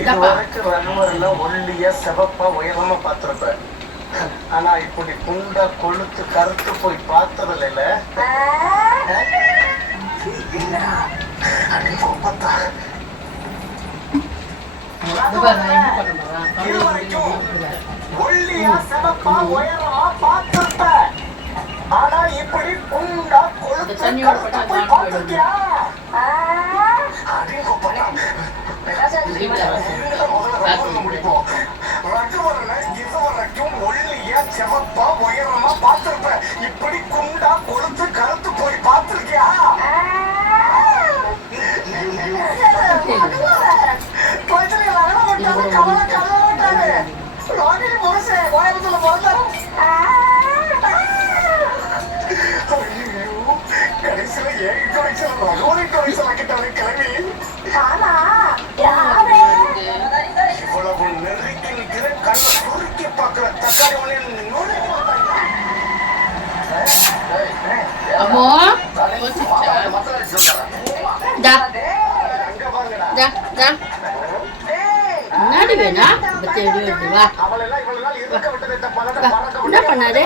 இதுவரைக்கும் வன்முறையில ஒல்லியா செவப்பா உயரமா பார்த்திருப்பேன். ஆனா இப்படி குண்டா கொளுத்து கருத்து போய் பார்த்ததில்ல. இதுவரைக்கும் ஒல்லியா செவப்பா உயரமா பார்த்திருப்பேன். ஆனா இப்படி குண்டா கொளுத்து கருத்து போய் பார்த்திருக்கியா? செவப்பா உயரமா பார்த்திருப்ப. இப்படி குண்டா கொளுத்து கருத்து போய் பார்த்திருக்கியா? கடைசியில ஏன் கடைசியில கிட்டாரு கிளம்பி இவ்வளவு நெருக்கி நிற்கிற கண்ணை குறுக்கி பார்க்கிற தக்காளி என்ன பண்ணாரு?